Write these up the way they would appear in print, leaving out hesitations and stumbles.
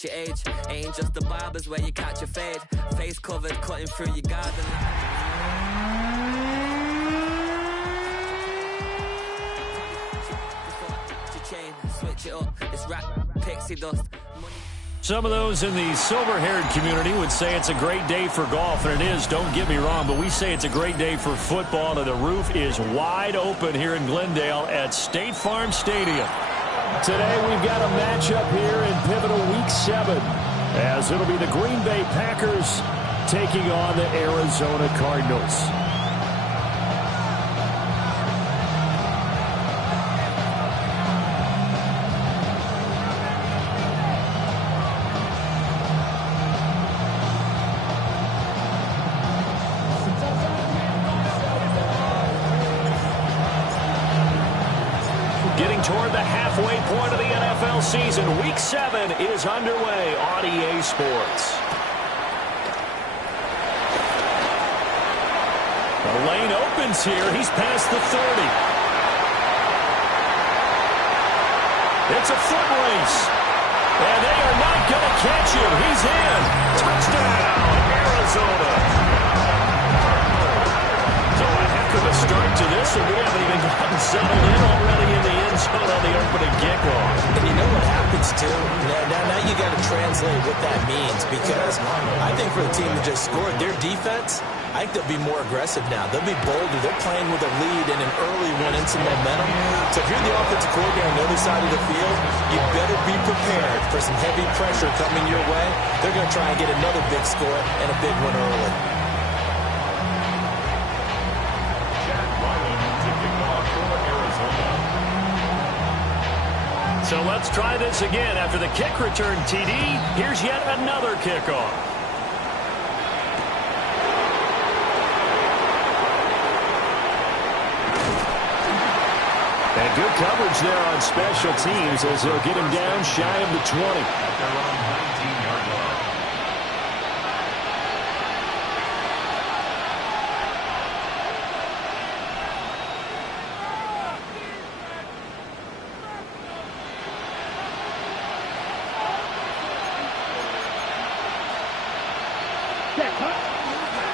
match your age. Ain't just the barbers where you catch a fade. Face covered, cutting through your garden. Chain, switch it up. This rap pixie dust. Some of those in the silver-haired community would say it's a great day for golf, and it is, don't get me wrong, but we say it's a great day for football, and the roof is wide open here in Glendale at State Farm Stadium. Today we've got a matchup here in pivotal Week 7, as it'll be the Green Bay Packers taking on the Arizona Cardinals. Getting toward the halfway point of the NFL season. Week 7 is underway on EA Sports. The lane opens here. He's past the 30. It's a foot race. And they are not going to catch him. He's in. Touchdown, Arizona. So a heck of a start to this, and we haven't even gotten settled in already in the end zone on the opening kickoff. And you know what happens, too? Now you got to translate what that means, because I think for the team that just scored, their defense, I think they'll be more aggressive now. They'll be bolder. They're playing with a lead and an early one and some momentum. So if you're the offensive coordinator on the other side of the field, you better be prepared for some heavy pressure coming your way. They're going to try and get another big score and a big one early. So let's try this again. After the kick return TD, here's yet another kickoff. And good coverage there on special teams as they'll get him down shy of the 20. They're on 19-yard line.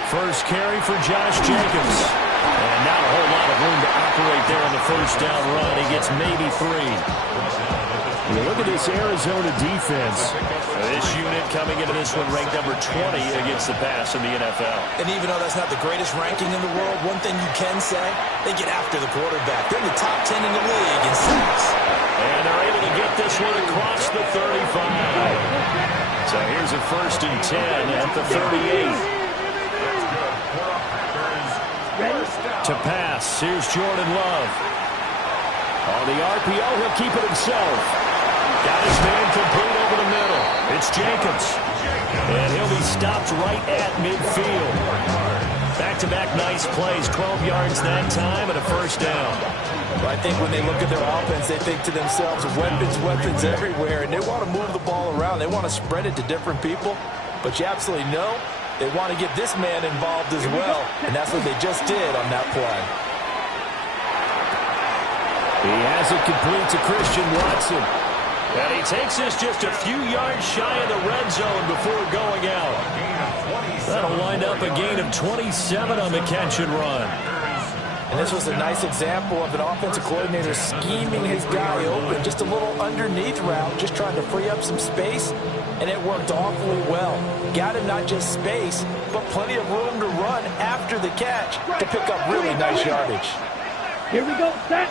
First carry for Josh Jacobs. And not a whole lot of room to operate there on the first down run. He gets maybe 3. You look at this Arizona defense. This unit coming into this one ranked number 20 against the pass in the NFL. And even though that's not the greatest ranking in the world, one thing you can say, they get after the quarterback. They're in the top 10 in the league in sacks. And they're able to get this one across the 35. So here's a 1st and 10 at the 38. To pass, here's Jordan Love. On the RPO, he'll keep it himself. Got his man complete over the middle. It's Jacobs. And he'll be stopped right at midfield. Back-to-back nice plays, 12 yards that time and a first down. Well, I think when they look at their offense, they think to themselves, weapons everywhere, and they want to move the ball around. They want to spread it to different people, but you absolutely know they want to get this man involved as well, and that's what they just did on that play. He has it complete to Christian Watson. And he takes this just a few yards shy of the red zone before going out. That'll wind up a gain of 27 on the catch and run. And this was a nice example of an offensive coordinator scheming his guy open. Just a little underneath route, just trying to free up some space, and it worked awfully well. Got him not just space, but plenty of room to run after the catch to pick up really nice yardage. Here we go, set.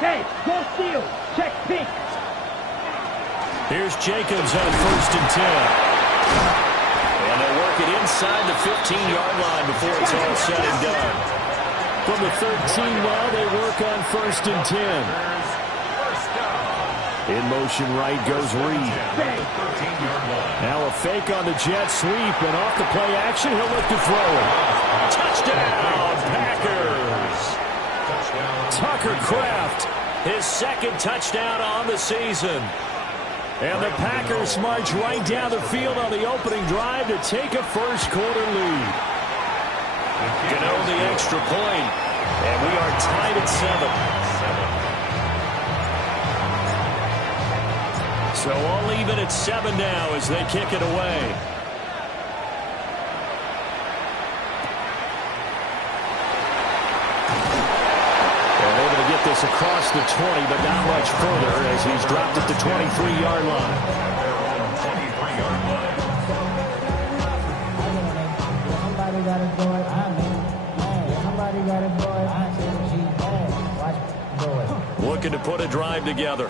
Hey, go steal. Check pink. Here's Jacobs on 1st and 10. And they'll work it inside the 15-yard line before it's all said and done. From the 13 now, they work on 1st and 10. In motion right goes Reed. Now a fake on the jet sweep, and off the play action, he'll look to throw it. Touchdown, Packers! Tucker Kraft, his 2nd touchdown on the season. And the Packers march right down the field on the opening drive to take a first-quarter lead. Gano the extra point, and we are tied at 7. So all even at 7 now as they kick it away. They're able to get this across the 20, but not much further as he's dropped at the 23-yard line. Somebody got to do it. Somebody got to do it. I said she's bad. Watch do it. Looking to put a drive together.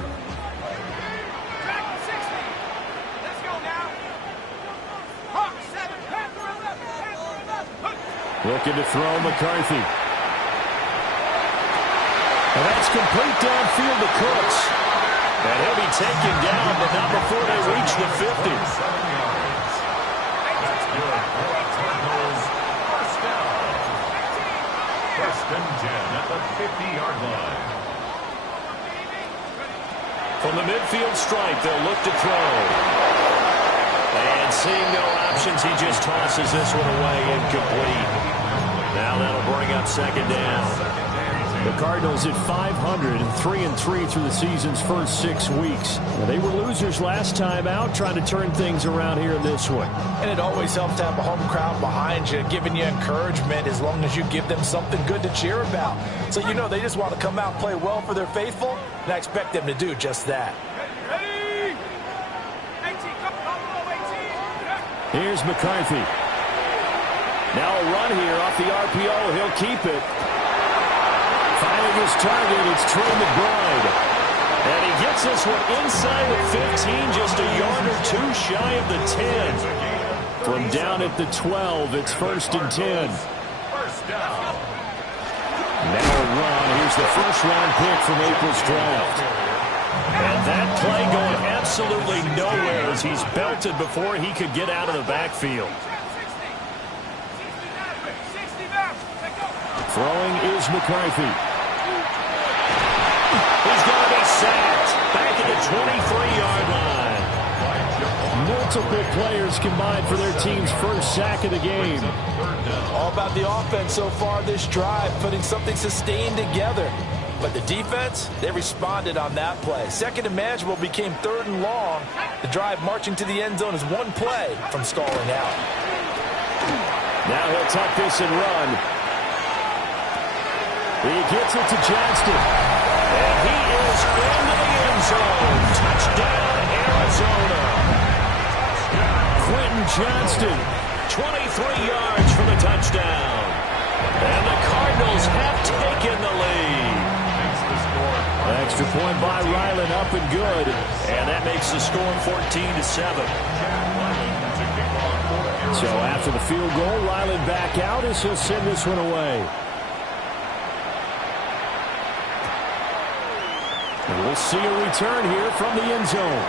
Looking to throw McCarthy. And that's complete downfield to Cooks. And he'll be taken down, but not before they reach the 50. First and 10 at the 50-yard line. From the midfield stripe, they'll look to throw. And seeing no options, he just tosses this one away incomplete. Now that'll bring up second down. The Cardinals at 500 and 3-3 through the season's first 6 weeks. They were losers last time out, trying to turn things around here in this one. And it always helps to have a home crowd behind you, giving you encouragement as long as you give them something good to cheer about. So you know they just want to come out and play well for their faithful, and I expect them to do just that. Here's McCarthy. Now a run here off the RPO. He'll keep it. Finding his target, it's Trey McBride. And he gets this one inside the 15, just a yard or two shy of the 10. From down at the 12, it's first and 10. First down. Now a run. Here's the first-round pick from April's draft. And that play going absolutely nowhere as he's belted before he could get out of the backfield. Throwing is McCarthy. He's going to be sacked back at the 23-yard line. Multiple players combined for their team's first sack of the game. All about the offense so far this drive, putting something sustained together. But the defense, they responded on that play. Second and manageable became third and long. The drive marching to the end zone is one play from stalling out. Now he'll tuck this and run. He gets it to Johnston. And he is into the end zone. Touchdown, Arizona. Quentin Johnston, 23 yards for the touchdown. And the Cardinals have taken the lead. Extra point by Ryland, up and good. And that makes the score 14-7. So after the field goal, Ryland back out as he'll send this one away. And we'll see a return here from the end zone.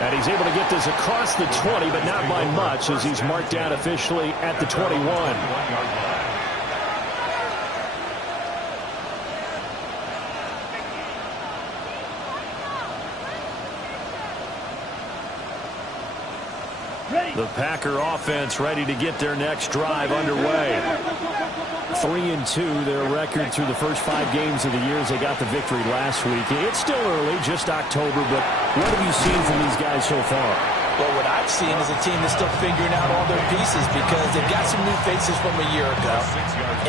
And he's able to get this across the 20, but not by much as he's marked down officially at the 21. The Packer offense ready to get their next drive underway. 3-2, their record through the first 5 games of the year as they got the victory last week. It's still early, just October, but what have you seen from these guys so far? Well, what I've seen is a team that's still figuring out all their pieces because they've got some new faces from a year ago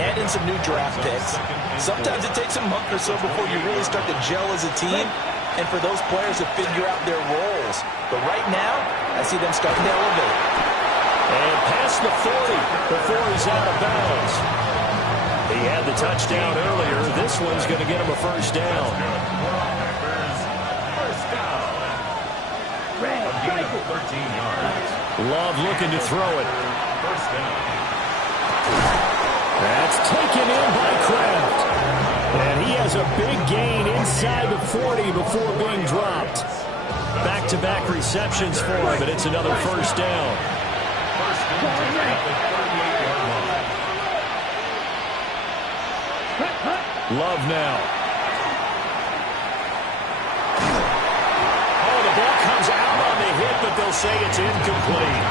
and in some new draft picks. Sometimes it takes a month or so before you really start to gel as a team and for those players to figure out their roles. But right now, I see them starting to elevate. And past the 40 before he's out of bounds. He had the touchdown earlier. This one's going to get him a first down. Love looking to throw it. That's taken in by Kraft. And he has a big gain inside the 40 before being dropped. Back-to-back receptions for him, but it's another first down. Love now. Oh, the ball comes out on the hit, but they'll say it's incomplete.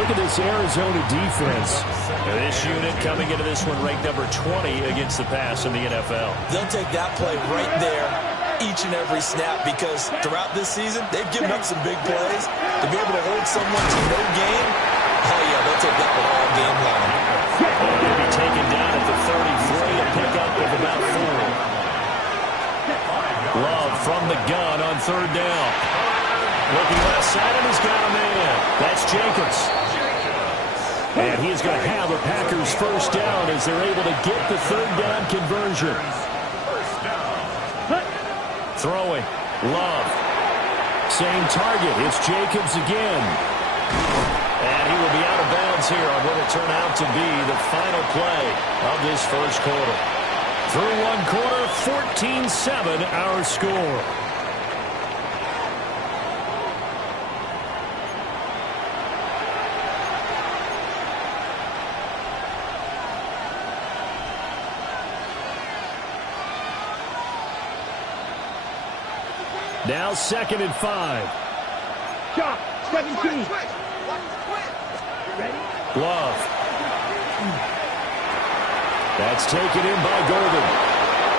Look at this Arizona defense. Now this unit coming into this one ranked number 20 against the pass in the NFL. They'll take that play right there, each and every snap because throughout this season, they've given up some big plays. To be able to hold someone to no gain, oh, yeah, they'll take that one all game long. They'll be taken down at the 33, a pickup of about 4. Love from the gun on third down. Looking left side, and he's got a man. That's Jacobs. And he is going to have a Packers first down as they're able to get the third down conversion. Throwing. Love. Same target. It's Jacobs again. And he will be out of bounds here on what will turn out to be the final play of this first quarter. Through one quarter, 14-7 our score. Now 2nd and 5. Shot, 17. Ready? Love. That's taken in by Golden.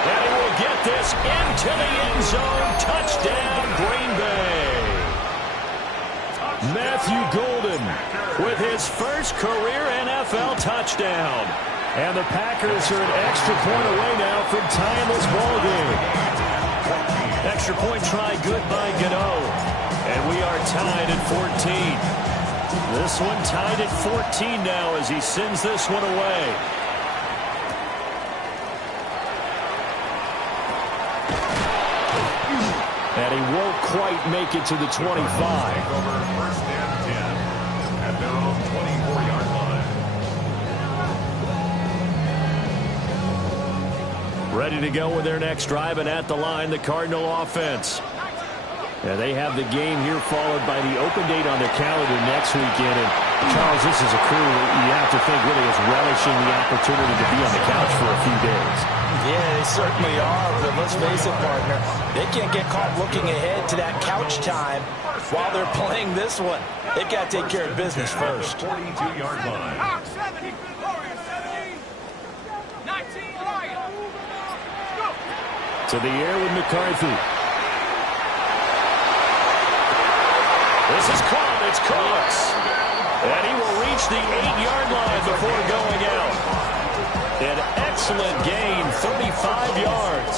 And he will get this into the end zone. Touchdown, Green Bay. Matthew Golden with his first career NFL touchdown. And the Packers are an extra point away now from tying this ball game. Extra point try good by Gano. And we are tied at 14. This one tied at 14 now as he sends this one away. And he won't quite make it to the 25. Over first and 10 at their own 24-yard line. Ready to go with their next drive, and at the line, the Cardinal offense. And they have the game here followed by the open date on their calendar next weekend. And Charles, this is a crew you have to think really is relishing the opportunity to be on the couch for a few days. Yeah, they certainly are, but let's face it, partner, they can't get caught looking ahead to that couch time while they're playing this one. They've got to take care of business first. 42-yard line. To the air with McCarthy. This is caught. It's Cooks. And he will reach the 8-yard line before going out. An excellent gain, 35 yards.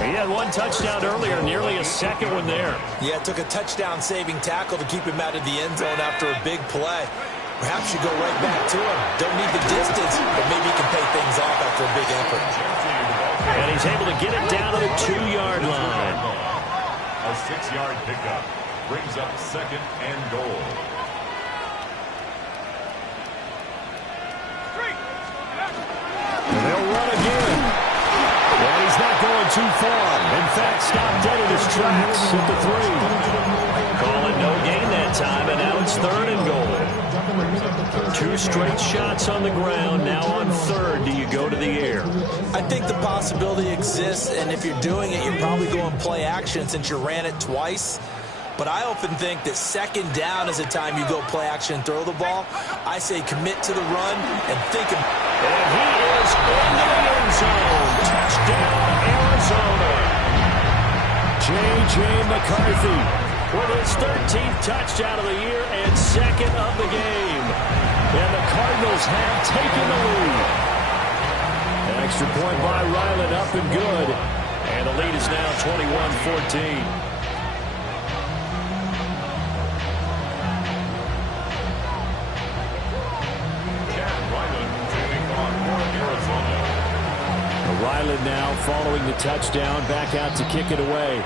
He had one touchdown earlier, nearly a second one there. Yeah, it took a touchdown-saving tackle to keep him out of the end zone after a big play. Perhaps you go right back to him. Don't need the distance, but maybe he can pay things off after a big effort. And he's able to get it down to the 2-yard line. A 6-yard pickup brings up 2nd and goal. And they'll run again. And he's not going too far. In fact, stopped dead in his tracks at the 3. Calling no gain that time, and now it's 3rd and goal. 2 straight shots on the ground. Now on 3rd, do you go to the air? I think the possibility exists, and if you're doing it, you're probably going play action since you ran it twice. But I often think that 2nd down is a time you go play action and throw the ball. I say commit to the run and think of... And he is in the end zone. Touchdown, Arizona. J.J. McCarthy with his 13th touchdown of the year and 2nd of the game. And the Cardinals have taken the lead. An extra point by Ryland, up and good. And the lead is now 21-14. Ryland now following the touchdown, back out to kick it away.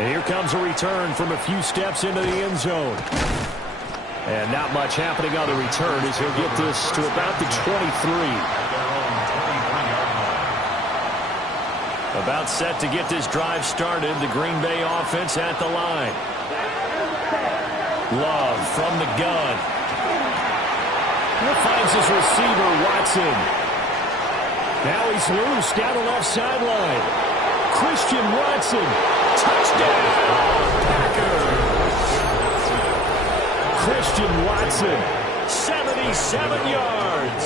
And here comes a return from a few steps into the end zone. And not much happening on the return as he'll get this to about the 23. About set to get this drive started, the Green Bay offense at the line. Love from the gun. Finds his receiver, Watson. Now he's loose down the left sideline. Christian Watson. Touchdown, Packers. Christian Watson, 77 yards.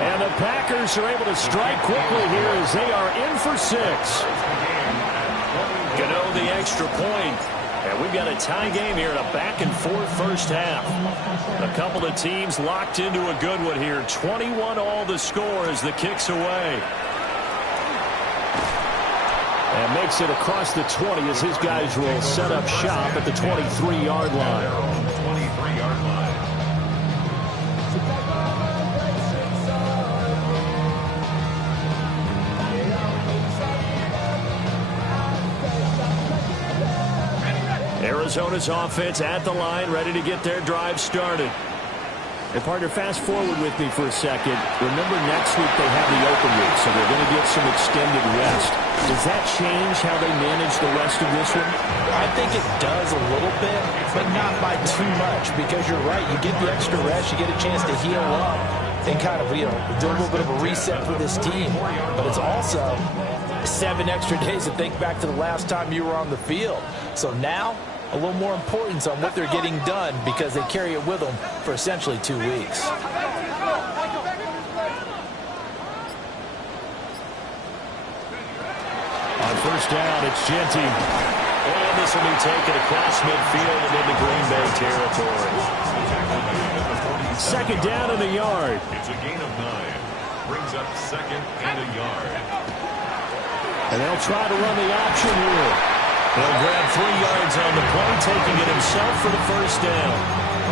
And the Packers are able to strike quickly here as they are in for 6. Gano the extra point. And we've got a tie game here in a back-and-forth first half. A couple of teams locked into a good one here. 21-all the score as the kick's away. And makes it across the 20 as his guys will set up shop at the 23-yard line. 23-yard line. Arizona's offense at the line, ready to get their drive started. And partner, fast forward with me for a second. Remember, next week they have the open week, so they're going to get some extended rest. Does that change how they manage the rest of this one? I think it does a little bit, but not by too much, because you're right. You get the extra rest, you get a chance to heal up and kind of, do a little bit of a reset for this team. But it's also 7 extra days to think back to the last time you were on the field. So now, a little more importance on what they're getting done because they carry it with them for essentially 2 weeks. On first down, it's Genty. And this will be taken across midfield and into Green Bay territory. Second down and a yard. It's a gain of 9. Brings up 2nd and a yard. And they'll try to run the option here. He'll grab 3 yards on the play, taking it himself for the first down.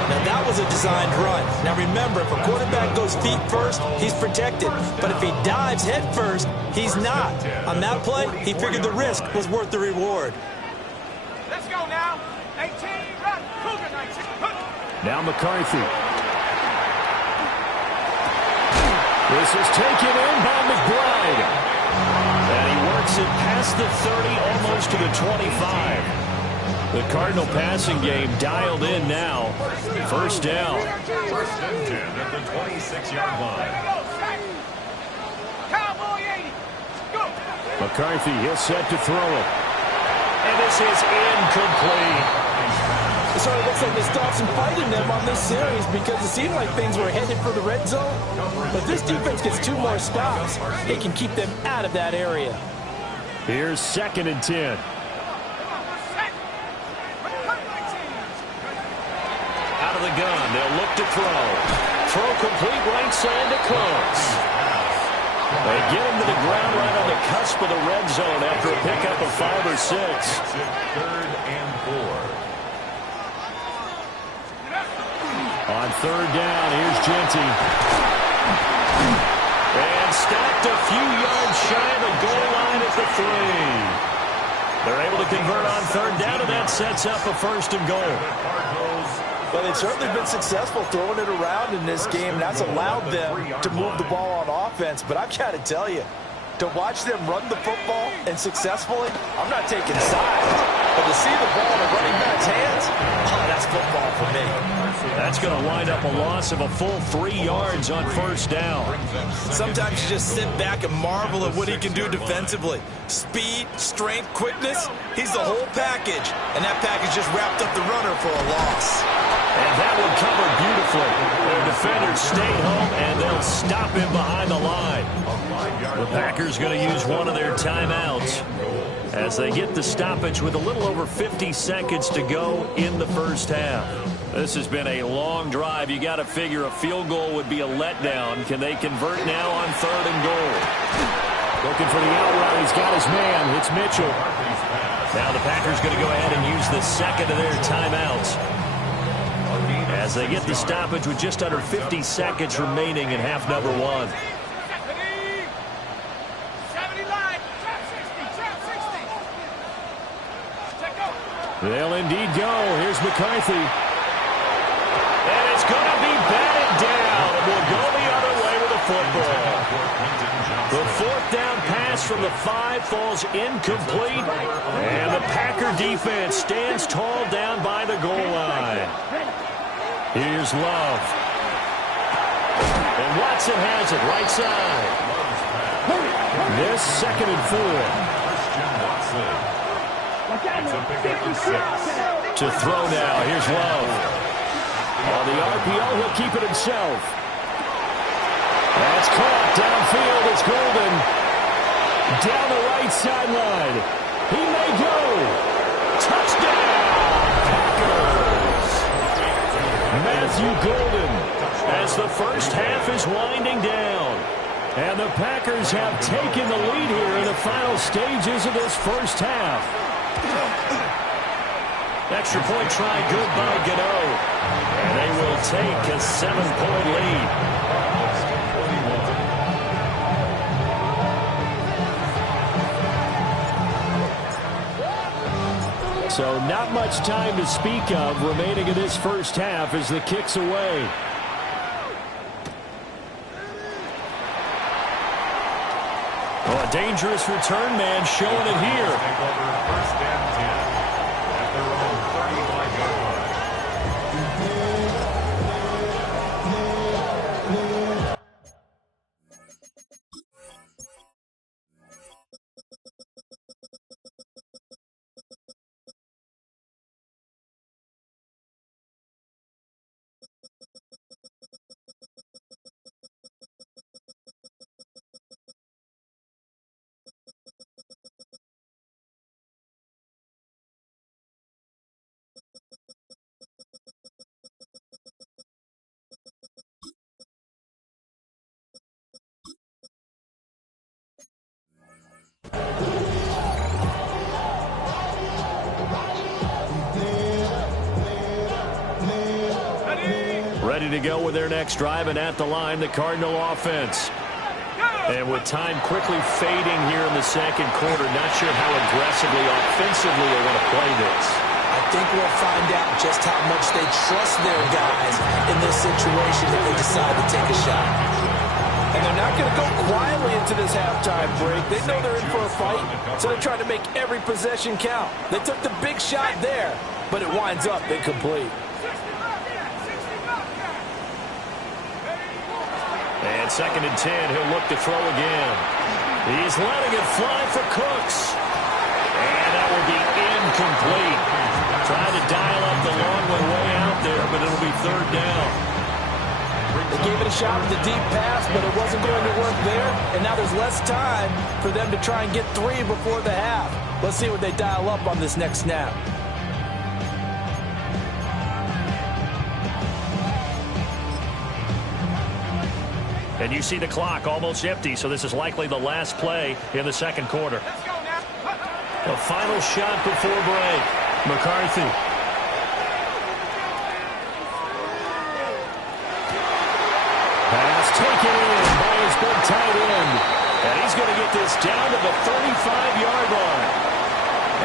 Now, that was a designed run. Now, remember, if a quarterback goes feet first, he's protected. But if he dives head first, he's not. On that play, he figured the risk was worth the reward. Let's go now. 18, run. Cougar 19. Now McCarthy. This is taken in by McBride. And he works it past the 30, almost to the 25. The Cardinal passing game dialed in now. First down. First and 10 at the 26-yard line. Cowboy 80. Go. McCarthy, he'll set to throw it. And this is incomplete. So it looks like they stopped some fight in them on this series because it seemed like things were headed for the red zone. But this defense gets 2 more stops. They can keep them out of that area. Here's 2nd and 10. Out of the gun, they'll look to throw. Throw complete right side to Cooks. They get him to the ground right on the cusp of the red zone after a pickup of 5 or 6. 3rd and 4. On third down, here's Genty. And stopped a few yards shy of the goal line at the 3. They're able to convert on third down, and that sets up a 1st and goal. Well, they've certainly been successful throwing it around in this game, and that's allowed them to move the ball on offense. But I've got to tell you, to watch them run the football and successfully, I'm not taking sides. But to see the ball in a running back's hands, that's football for me. That's going to wind up a loss of a full 3 yards on first down. Sometimes you just sit back and marvel at what he can do defensively. Speed, strength, quickness, he's the whole package. And that package just wrapped up the runner for a loss. And that one covered beautifully. Their defenders stayed home, and they'll stop him behind the line. The Packers going to use one of their timeouts as they get the stoppage with a little over 50 seconds to go in the first half. This has been a long drive. You got to figure a field goal would be a letdown. Can they convert now on 3rd and goal? Looking for the outright. He's got his man. It's Mitchell. Now the Packers going to go ahead and use the 2nd of their timeouts as they get the stoppage with just under 50 seconds remaining in half number 1. They'll indeed go. Here's McCarthy. And it's going to be batted down. And we'll go the other way with the football. The 4th down pass from the 5 falls incomplete. And the Packer defense stands tall down by the goal line. Here's Love. And Watson has it right side. This 2nd and 4. To throw now. Here's Love. On the RPO, he'll keep it himself. That's caught downfield. It's Golden. Down the right sideline. He may go. Touchdown, Packers. Matthew Golden as the first half is winding down. And the Packers have taken the lead here in the final stages of this first half. Extra point try good by Gano. And they will take a 7-point lead. So not much time to speak of remaining in this first half as the kick's away. Oh, a dangerous return man showing it here. First and 10 at their own 35-yard line. Ready to go with their next drive, and at the line, the Cardinal offense. And with time quickly fading here in the second quarter, not sure how aggressively, offensively they want to play this. I think we'll find out just how much they trust their guys in this situation if they decide to take a shot. And they're not going to go quietly into this halftime break. They know they're in for a fight, so they're trying to make every possession count. They took the big shot there, but it winds up incomplete. And 2nd and 10, he'll look to throw again. He's letting it fly for Cooks. And that will be incomplete. Trying to dial up the long one way out there, but it'll be 3rd down. They gave it a shot with a deep pass, but it wasn't going to work there. And now there's less time for them to try and get 3 before the half. Let's see what they dial up on this next snap. And you see the clock almost empty, so this is likely the last play in the second quarter. The final shot before break. McCarthy. Pass taken in by his big tight end. And he's going to get this down to the 35-yard line.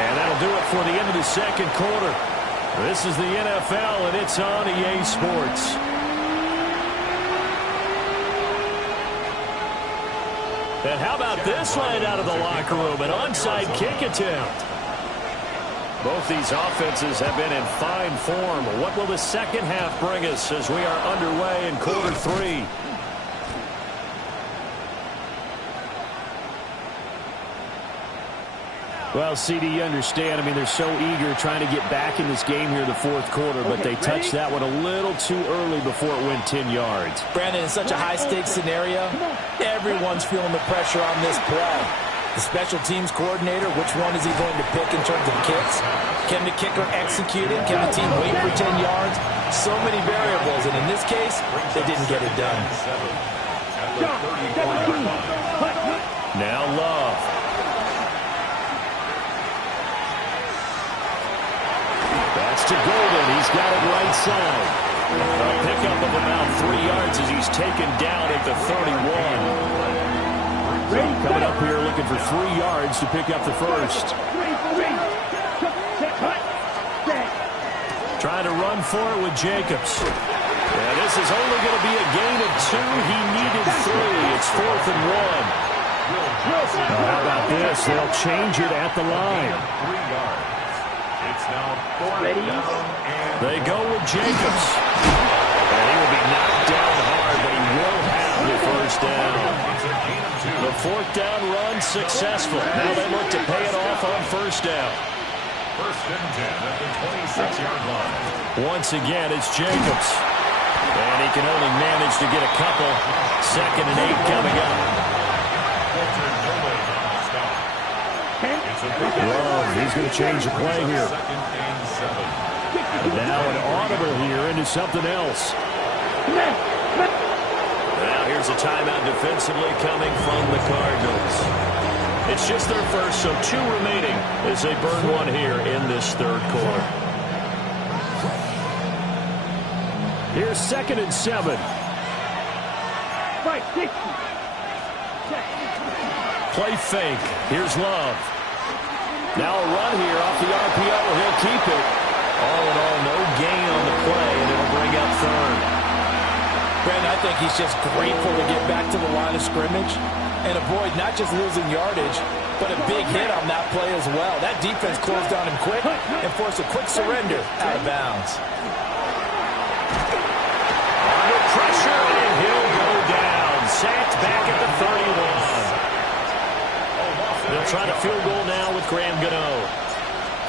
And that'll do it for the end of the second quarter. This is the NFL, and it's on EA Sports. And how about this line out of the locker room? An onside kick attempt. Both these offenses have been in fine form. What will the second half bring us as we are underway in quarter 3? Well, CD, you understand. I mean, they're so eager trying to get back in this game here in the fourth quarter, but they touched that one a little too early before it went 10 yards. Brandon, in such a high-stakes scenario, everyone's feeling the pressure on this play. The special teams coordinator, which one is he going to pick in terms of kicks? Can the kicker execute it? Can the team wait for 10 yards? So many variables, and in this case, they didn't get it done. Now Love. That's to Golden. He's got it right side. A pickup of about 3 yards as he's taken down at the 31. Coming up here looking for 3 yards to pick up the first. Trying to run for it with Jacobs. Yeah, this is only going to be a gain of 2. He needed 3. It's 4th and 1. How about this? They'll change it at the line. 3 yards. It's now 4th down. They go with Jacobs. And he will be knocked down hard, but he will have the first down. The 4th down run successful. Now they look to pay it off on 1st down. 1st and 10 at the 26-yard line. Once again, it's Jacobs. And he can only manage to get a couple. 2nd and 8 coming up. Love, he's going to change the play here. And now an audible here into something else. Now here's a timeout defensively coming from the Cardinals. It's just their first, so 2 remaining as they burn one here in this 3rd quarter. Here's 2nd and 7. Play fake. Here's Love. Now a run here off the RPO. He'll keep it. All in all, no gain on the play, and it'll bring up 3rd. Brandon, I think he's just grateful to get back to the line of scrimmage and avoid not just losing yardage, but a big hit on that play as well. That defense closed on him quick and forced a quick surrender out of bounds. Under pressure, and he'll go down. Sacked back at the 31. They'll try to field goal now with Graham Gano.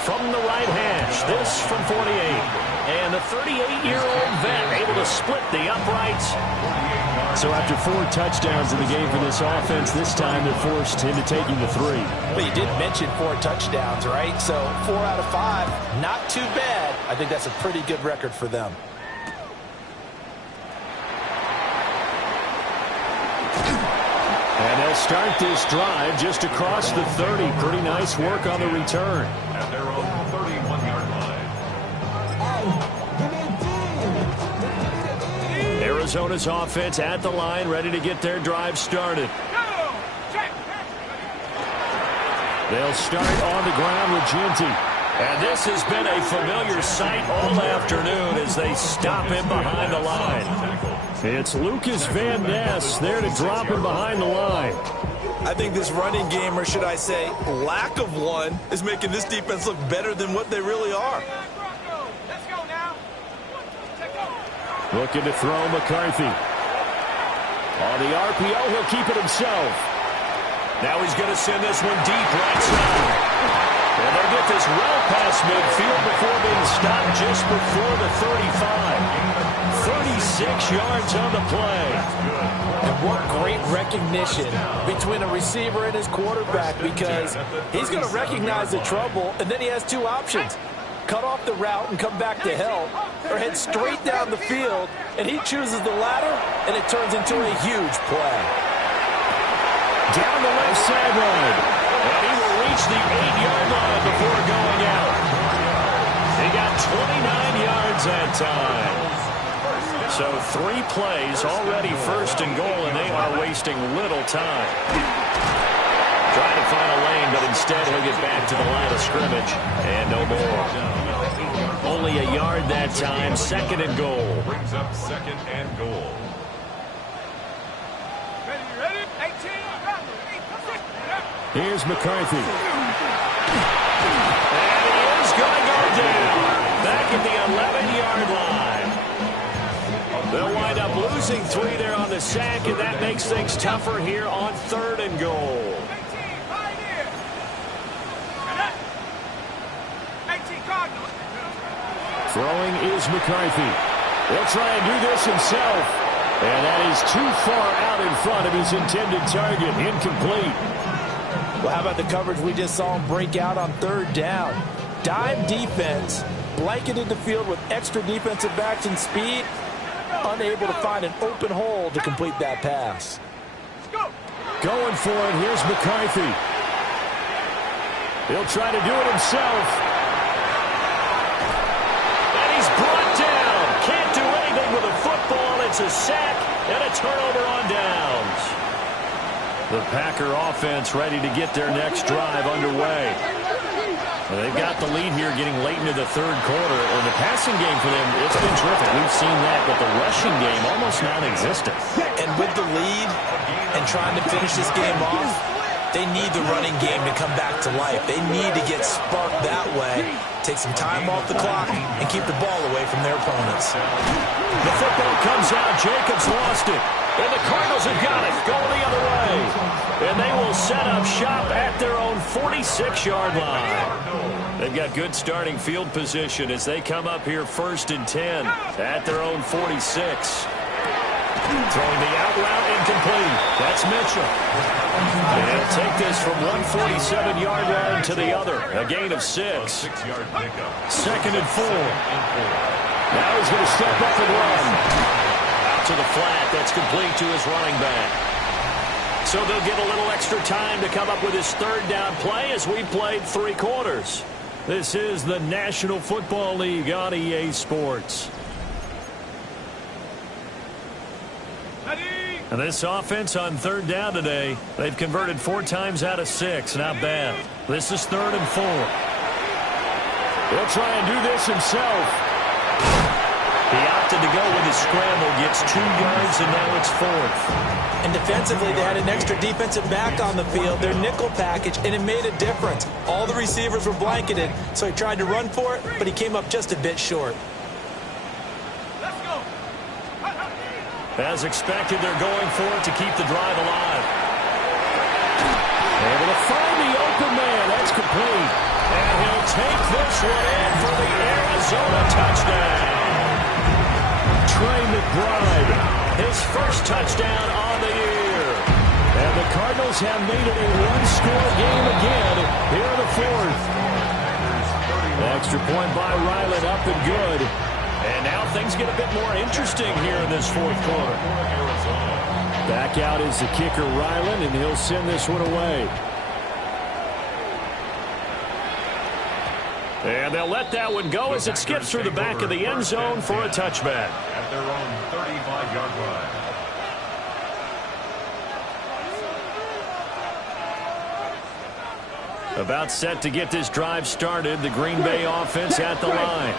From the right hash, this from 48. And the 38-year-old vet able to split the uprights. So after 4 touchdowns in the game for this offense, this time they're forced into taking the 3. But you did mention 4 touchdowns, right? So 4 out of 5, not too bad. I think that's a pretty good record for them. And they'll start this drive just across the 30. Pretty nice work on the return. At their own 31-yard line. Arizona's offense at the line, ready to get their drive started. They'll start on the ground with Ginty. And this has been a familiar sight all afternoon as they stop him behind the line. It's Lucas Van Ness there to drop him behind the line. I think this running game, or should I say lack of one, is making this defense look better than what they really are. Looking to throw McCarthy. On the RPO, he'll keep it himself. Now he's going to send this one deep right side. And they'll get this well past midfield before being stopped just before the 35. 36 yards on the play. And what great recognition between a receiver and his quarterback, because he's going to recognize the trouble, and then he has 2 options. Cut off the route and come back to help, or head straight down the field, and he chooses the latter, and it turns into a huge play. Down the left sideline. And he will reach the 8-yard line before going out. He got 29 yards that time. So 3 plays already 1st and goal, and they are wasting little time. Trying to find a lane, but instead he'll get back to the line of scrimmage. And no more. Only a yard that time, 2nd and goal. Brings up 2nd and goal. Here's McCarthy. And he is going to go down. Back at the 11-yard line. They'll wind up losing 3 there on the sack, and that makes things tougher here on 3rd and goal. Throwing is McCarthy. He'll try and do this himself. And that is too far out in front of his intended target. Incomplete. Well, how about the coverage we just saw him break out on 3rd down? Dime defense, blanketed the field with extra defensive backs and speed, unable to find an open hole to complete that pass. Going for it, here's McCarthy. He'll try to do it himself. And he's brought down. Can't do anything with a football. It's a sack and a turnover on downs. The Packer offense ready to get their next drive underway. Well, they've got the lead here getting late into the 3rd quarter. And the passing game for them, it's been terrific. We've seen that, but the rushing game almost non-existent. And with the lead and trying to finish this game off, They need the running game to come back to life. They need to get sparked that way, take some time off the clock, and keep the ball away from their opponents. The football comes out. Jacobs lost it. And the Cardinals have got it, going the other way. And they will set up shop at their own 46-yard line. They've got good starting field position as they come up here 1st and 10 at their own 46. Throwing the out route incomplete. That's Mitchell. And he'll take this from one 47-yard line to the other. A gain of 6. 6-yard pickup. 2nd and 4. Now he's going to step up and run. Out to the flat. That's complete to his running back. So they'll get a little extra time to come up with his 3rd down play as we played 3 quarters. This is the National Football League on EA Sports. And this offense on 3rd down today, they've converted 4 times out of 6. Not bad. This is 3rd and 4. He'll try and do this himself. He opted to go with his scramble, gets 2 yards, and now it's 4th. And defensively, they had an extra defensive back on the field, their nickel package, and it made a difference. All the receivers were blanketed, so he tried to run for it, but he came up just a bit short. As expected, they're going for it to keep the drive alive. Able to find the open man. That's complete. And he'll take this one in for the Arizona touchdown. Trey McBride, his first touchdown on the year. And the Cardinals have made it a 1-score game again here in the 4th. Extra point by Ryland, up and good. And now things get a bit more interesting here in this 4th quarter. Back out is the kicker, Ryland, and he'll send this one away. And they'll let that one go as it skips through the back of the end zone for a touchback. At their own 35-yard line. About set to get this drive started, the Green Bay offense at the line.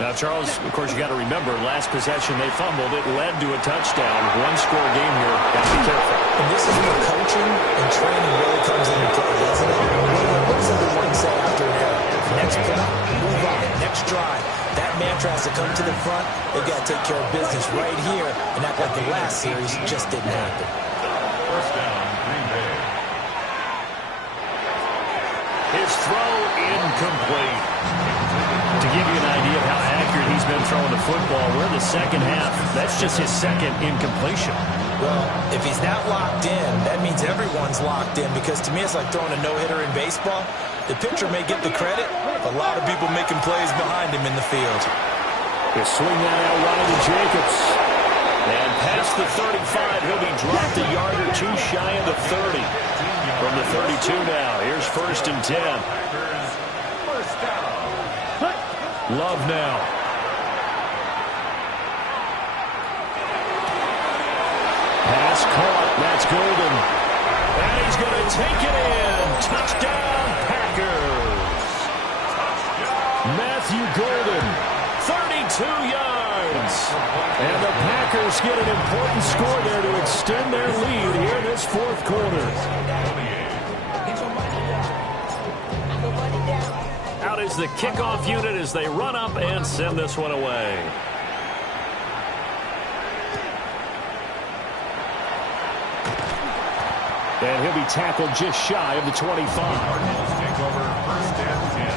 Now, Charles, of course, you got to remember, last possession they fumbled. It led to a touchdown. 1-score game here. Got to be careful. And this is where coaching and training really comes into play, doesn't it? What does everyone say after an error? Next play, move on. Next drive. That mantra has to come to the front. They've got to take care of business right here and act like the last series just didn't happen. 1st down, Green Bay. His throw incomplete. To give you an idea of how accurate he's been throwing the football, we're in the 2nd half. That's just his 2nd incompletion. Well, if he's not locked in, that means everyone's locked in, because to me it's like throwing a no-hitter in baseball. The pitcher may get the credit, but a lot of people making plays behind him in the field. He'll swing that out wide to Jacobs. And past the 35, he'll be dropped a yard or 2 shy of the 30. From the 32 now, here's 1st and 10. Love now. Pass caught. That's Golden. And he's going to take it in. Touchdown, Packers. Matthew Golden, 32 yards. And the Packers get an important score there to extend their lead here in this 4th quarter. Out is the kickoff unit as they run up and send this one away. And he'll be tackled just shy of the 25. Cardinals take over 1st and 10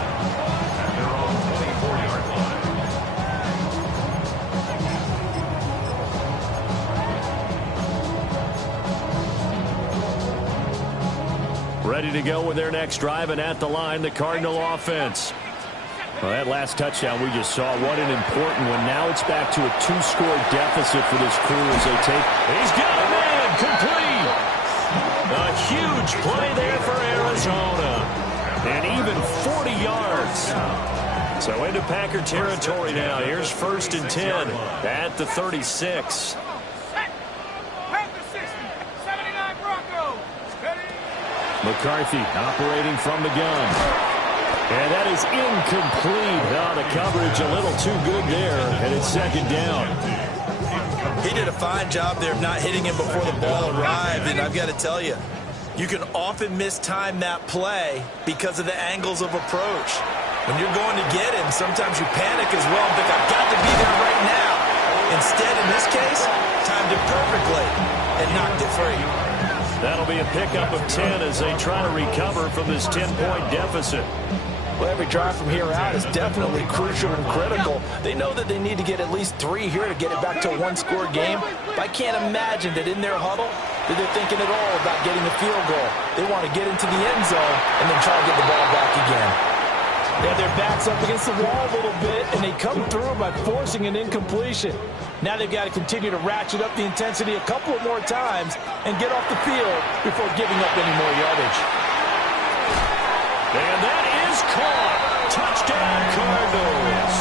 at their own 24-yard line. Ready to go with their next drive, and at the line, the Cardinal offense. Well, that last touchdown we just saw, what an important one. Now it's back to a 2-score deficit for this crew as they take. He's got a man, complete. A huge play there for Arizona. And even 40 yards. So into Packer territory now. Here's 1st and 10 at the 36. McCarthy operating from the gun. And that is incomplete. Now the coverage a little too good there, and it's 2nd down. He did a fine job there of not hitting him before the ball arrived, and I've got to tell you, You can often mistime that play because of the angles of approach. When you're going to get him, sometimes you panic as well and think, I've got to be there right now. Instead, in this case, timed it perfectly and knocked it free. That'll be a pickup of 10 as they try to recover from this 10-point deficit. Well, every drive from here out is definitely crucial and critical. They know that they need to get at least 3 here to get it back to a one-score game. But I can't imagine that in their huddle that they're thinking at all about getting the field goal. They want to get into the end zone and then try to get the ball back again. They have their backs up against the wall a little bit, and they come through by forcing an incompletion. Now they've got to continue to ratchet up the intensity a couple of more times and get off the field before giving up any more yardage. And that is caught. Touchdown, Cardinals.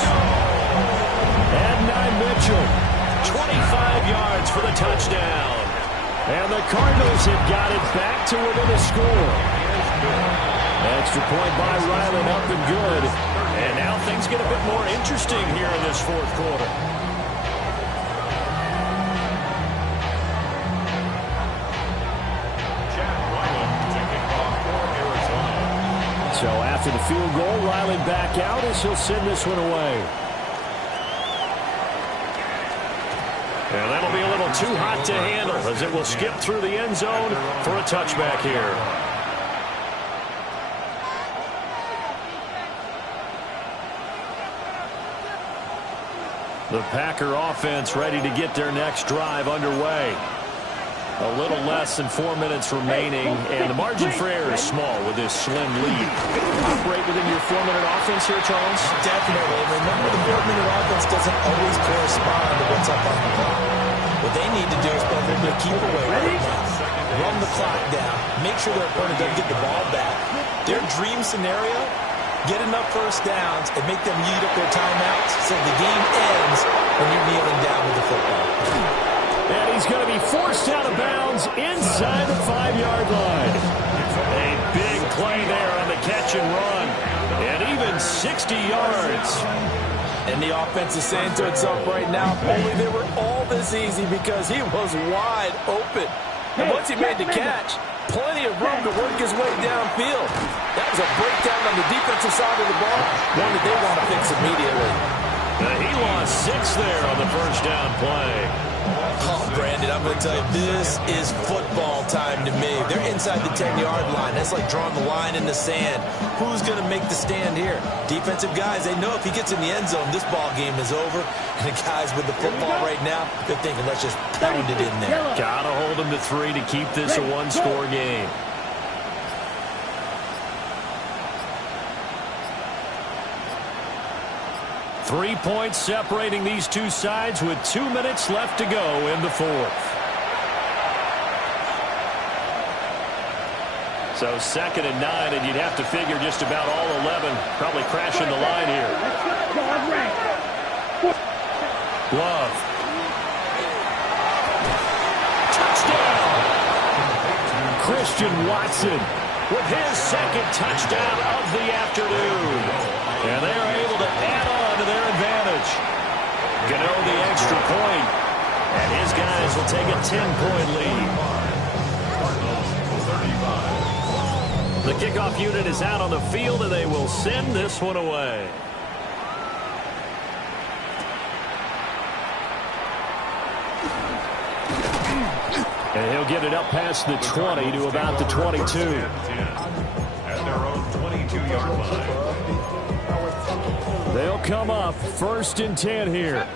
And Mitchell, 25 yards for the touchdown. And the Cardinals have got it back to within a score. Extra point by Ryland, up and good. And now things get a bit more interesting here in this fourth quarter. So after the field goal, Ryland back out as he'll send this one away. And that'll be a little too hot to handle as it will skip through the end zone for a touchback here. The Packer offense ready to get their next drive underway. A little less than 4 minutes remaining, and the margin for error is small with this slim lead. Operate within your 4-minute offense here, Charles? Definitely. Remember, the 4-minute offense doesn't always correspond to what's up on the clock. What they need to do is play a little bit of keep away right now. Run the clock down. Make sure their opponent doesn't get the ball back. Their dream scenario, get enough first downs and make them eat up their timeouts so the game ends when you're kneeling down with the football. And he's going to be forced out of bounds inside the 5-yard line. A big play there on the catch and run. And even 60 yards. And the offense is saying to itself right now, only they were all this easy because he was wide open. And once he made the catch, plenty of room to work his way downfield. That was a breakdown on the defensive side of the ball, one that they want to fix immediately. He lost 6 there on the first down play. Oh, Brandon, I'm going to tell you, this is football time to me. They're inside the 10-yard line. That's like drawing the line in the sand. Who's going to make the stand here? Defensive guys, they know if he gets in the end zone, this ball game is over. And the guys with the football right now, they're thinking, let's just pound it in there. Got to hold them to 3 to keep this a one-score game. Three points separating these two sides with 2 minutes left to go in the fourth. So 2nd and 9, and you'd have to figure just about all 11 probably crashing the line here. Love. Touchdown! Christian Watson with his 2nd touchdown of the afternoon. And they are able to add on to their advantage. Gano the extra point, and his guys will take a 10-point lead. The kickoff unit is out on the field, and they will send this one away. And he'll get it up past the 20 to about the 22. At their own 22-yard line. They'll come up 1st and 10 here.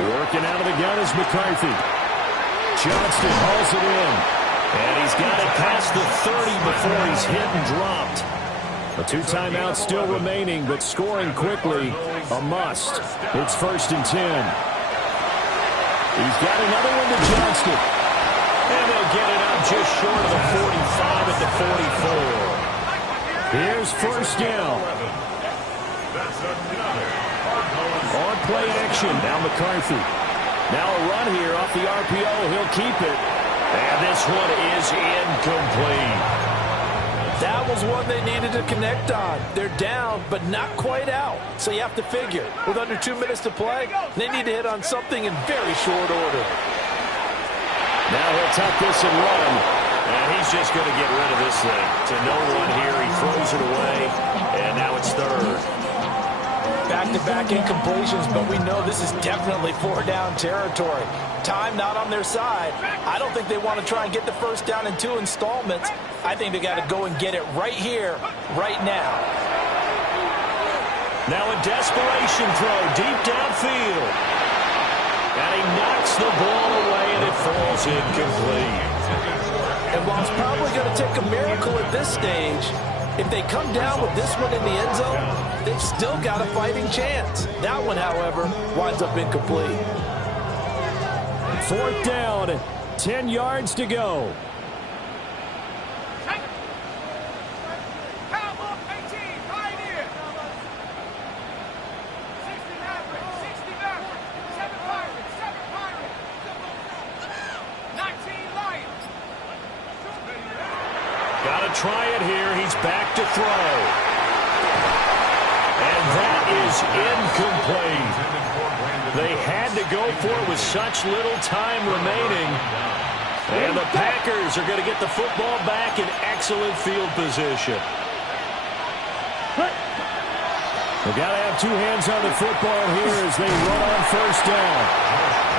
Working out of the gun is McCarthy. Johnston hauls it in. And he's got it past the 30 before he's hit and dropped. The 2 timeouts still remaining, but scoring quickly, a must. It's 1st and 10. He's got another one to Johnston. And they'll get it out just short of the 45 at the 44. Here's 1st down. On play action, now McCarthy. Now a run here off the RPO. He'll keep it. And this one is incomplete. That was one they needed to connect on. They're down, but not quite out. So you have to figure, with under 2 minutes to play, they need to hit on something in very short order. Now he'll tuck this and run. And he's just going to get rid of this thing. To no one here, he throws it away, and now it's third. Back-to-back incompletions, but we know this is definitely 4-down territory. Time not on their side. I don't think they want to try and get the first down in 2 installments. I think they got to go and get it right here, right now. Now a desperation throw deep downfield. And he knocks the ball away, and it falls incomplete. And while it's probably going to take a miracle at this stage, if they come down with this one in the end zone, they've still got a fighting chance. That one, however, winds up incomplete. 4th down, 10 yards to go. Try it here. He's back to throw. And that is incomplete. They had to go for it with such little time remaining. And the Packers are going to get the football back in excellent field position. They've got to have 2 hands on the football here as they run on 1st down.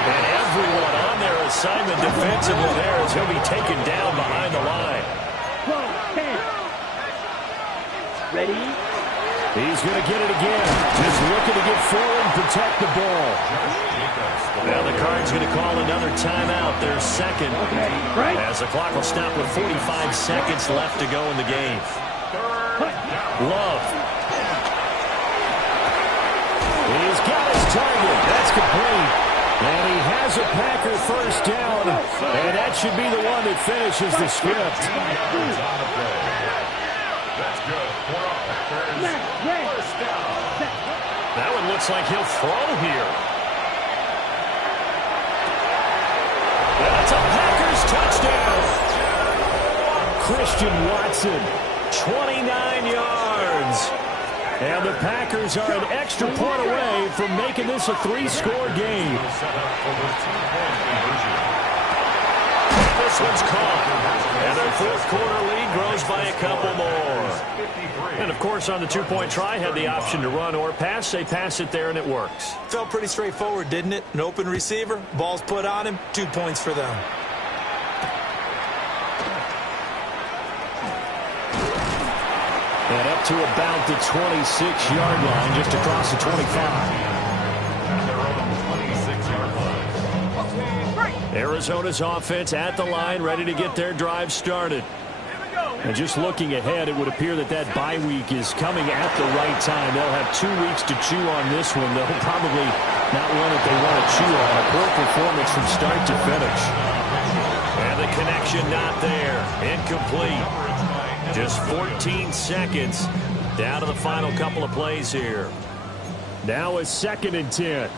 And everyone on their assignment defensively there as he'll be taken down behind the line. Ready? He's going to get it again. Just looking to get forward and protect the ball. Now the Cards going to call another timeout. Their second. As the clock will stop with 45 seconds left to go in the game. Love. He's got his target. That's complete. And he has a Packer 1st down. And that should be the one that finishes the script. That's good. First down. That one looks like he'll throw here. That's a Packers touchdown. Christian Watson, 29 yards. And the Packers are an extra point away from making this a 3-score game. This one's caught. And their 4th quarter lead grows by a couple more. And, of course, on the 2-point try, had the option to run or pass. They pass it there, and it works. Felt pretty straightforward, didn't it? An open receiver, ball's put on him, 2 points for them. And up to about the 26-yard line, just across the 25. Arizona's offense at the line, ready to get their drive started. And just looking ahead, it would appear that that bye week is coming at the right time. They'll have 2 weeks to chew on this one. They'll probably not one that they want to chew on. A poor performance from start to finish. And the connection not there. Incomplete. Just 14 seconds down to the final couple of plays here. Now a 2nd and 10.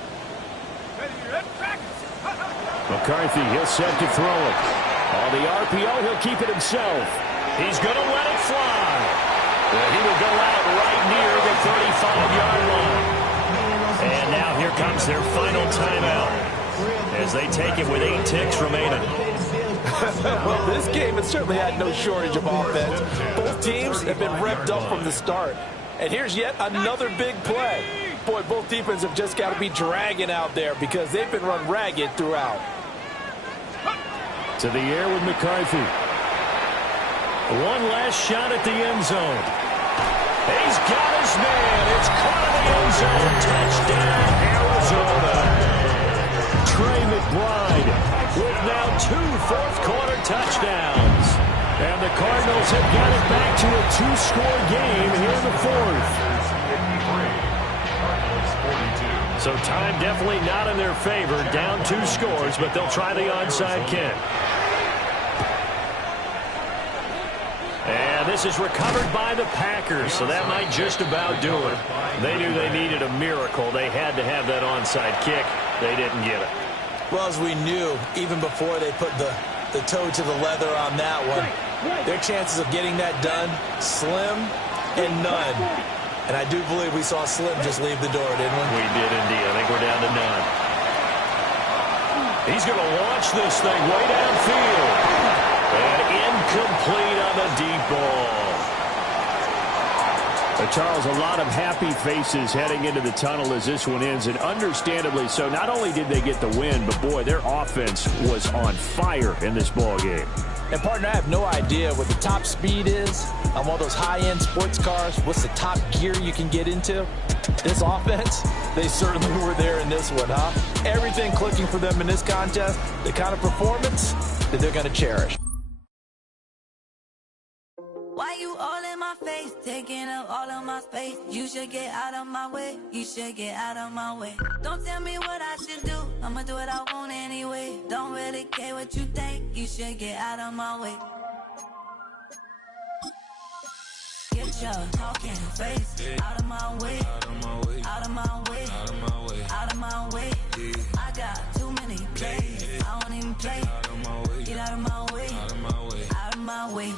McCarthy, he'll set to throw it. On the RPO, he'll keep it himself. He's going to let it fly. Well, he will go out right near the 35-yard line. And now here comes their final timeout as they take it with 8 ticks remaining. Well, this game has certainly had no shortage of offense. Both teams have been revved up from the start. And here's yet another big play. Boy, both defenses have just got to be dragging out there because they've been run ragged throughout. To the air with McCarthy. One last shot at the end zone. He's got his man. It's caught in the end zone. Touchdown, Arizona. Trey McBride with now 2 fourth-quarter touchdowns. And the Cardinals have got it back to a 2-score game here in the 4th. So time definitely not in their favor. Down 2 scores, but they'll try the onside kick. And this is recovered by the Packers, so that might just about do it. They knew they needed a miracle. They had to have that onside kick. They didn't get it. Well, as we knew, even before they put the toe to the leather on that one, their chances of getting that done, slim and none. And I do believe we saw Slim just leave the door, didn't we? We did indeed. I think we're down to none. He's going to launch this thing way downfield. And incomplete on the deep ball. Charles, a lot of happy faces heading into the tunnel as this one ends, and understandably so. Not only did they get the win, but, boy, their offense was on fire in this ball game. And, partner, I have no idea what the top speed is on one of those high-end sports cars. What's the top gear you can get into? This offense, they certainly were there in this one, huh? Everything clicking for them in this contest, the kind of performance that they're going to cherish. Why you all in my face, taking up all of my space? You should get out of my way, you should get out of my way. Don't tell me what I should do, I'ma do what I want anyway. Don't really care what you think, you should get out of my way. Get your talking face out of my way, out of my way, out of my way, out of my way, out of my way. I got too many plays, I don't even play. Get out of my way, out of my way, out of my way.